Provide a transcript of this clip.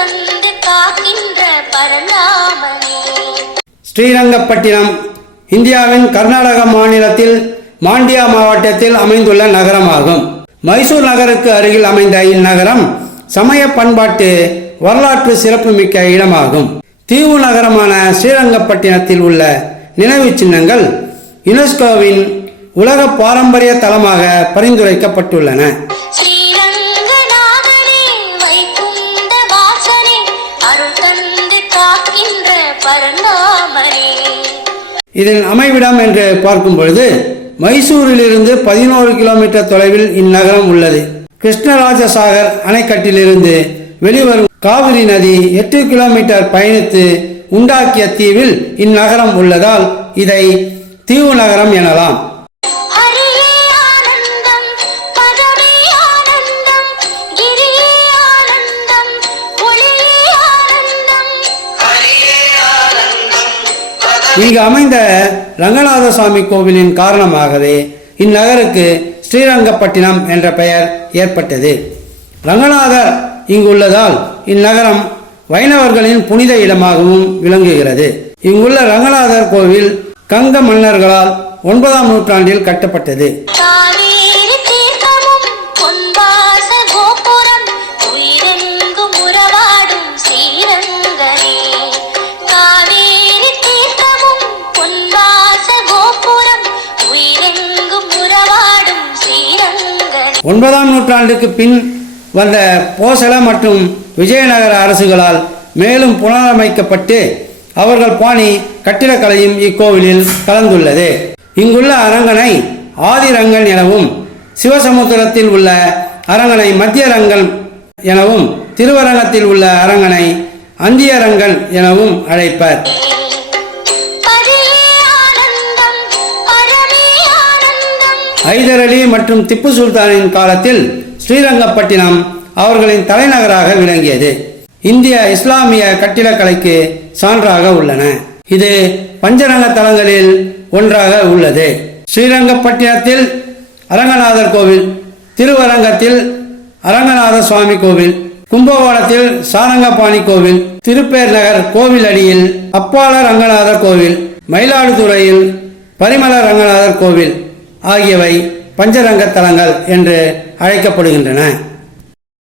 வந்து காக்கின்ற ஸ்ரீரங்கப்பட்டினம் இந்தியாவின் கர்நாடக மாநிலத்தில் மாண்டியா மாவட்டத்தில் அமைந்துள்ள நகரமாகும். மைசூர் நகருக்கு அருகில் அமைந்த இந்நகரம் சமய பண்பாட்டு வரலாற்று சிறப்புமிக்க இடமாகும். தீவு நகரமான ஸ்ரீரங்கப்பட்டினத்தில் உள்ள நினைவு சின்னங்கள் யுனெஸ்கோவின் உலக பாரம்பரிய தளமாக பரிந்துரைக்கப்பட்டுள்ளன. இதன் அமைவிடம் என்று பார்க்கும் பொழுது மைசூரிலிருந்து பதினோரு கிலோமீட்டர் தொலைவில் இந்நகரம் உள்ளது. கிருஷ்ணராஜசாகர் அணைக்கட்டிலிருந்து வெளிவரும் காவிரி நதி எட்டு கிலோமீட்டர் பயணித்து உண்டாக்கிய தீவில் இந்நகரம் உள்ளதால் இதை தீவு நகரம் எனலாம். இங்கு அமைந்த ரங்கநாத சுவாமி கோவிலின் காரணமாகவே இந்நகருக்கு ஸ்ரீரங்கப்பட்டினம் என்ற பெயர் ஏற்பட்டது. ரங்கநாதர் இங்குள்ளதால் இந்நகரம் வைணவர்களின் புனித இடமாகவும் விளங்குகிறது. இங்குள்ள ரங்கநாதர் கோவில் கங்க மன்னர்களால் ஒன்பதாம் நூற்றாண்டில் கட்டப்பட்டது. ஒன்பதாம் நூற்றாண்டுக்கு பின் வந்த போசள மற்றும் விஜயநகர அரசுகளால் மேலும் புனரமைக்கப்பட்டு அவர்கள் பாணி கட்டிடக்கலையும் இக்கோவிலில் கலந்துள்ளது. இங்குள்ள அரங்கனை ஆதிரங்கன் எனவும் சிவசமுத்திரத்தில் உள்ள அரங்கனை மத்திய ரங்கன் எனவும் திருவரங்கத்தில் உள்ள அரங்கனை அந்தியரங்கன் எனவும் அழைப்பர். ஹைதர் அலி மற்றும் திப்பு சுல்தானின் காலத்தில் ஸ்ரீரங்கப்பட்டினம் அவர்களின் தலைநகராக விளங்கியது. இந்திய இஸ்லாமிய கட்டிடக்கலைக்கு சான்றாக உள்ளன. இது பஞ்சரங்க தலங்களில் ஒன்றாக உள்ளது. ஸ்ரீரங்கப்பட்டினத்தில் அரங்கநாதர் கோவில் திருவரங்கத்தில் அரங்கநாத சுவாமி கோவில் கும்பகோணத்தில் சாரங்கபாணி கோவில் திருப்பேர் நகர் கோவில் அடியில் அப்பால ரங்கநாதர் கோவில் மயிலாடுதுறையில் பரிமள ரங்கநாதர் கோவில் ஆகியவை பஞ்சரங்க தலங்கள் என்று அழைக்கப்படுகின்றன.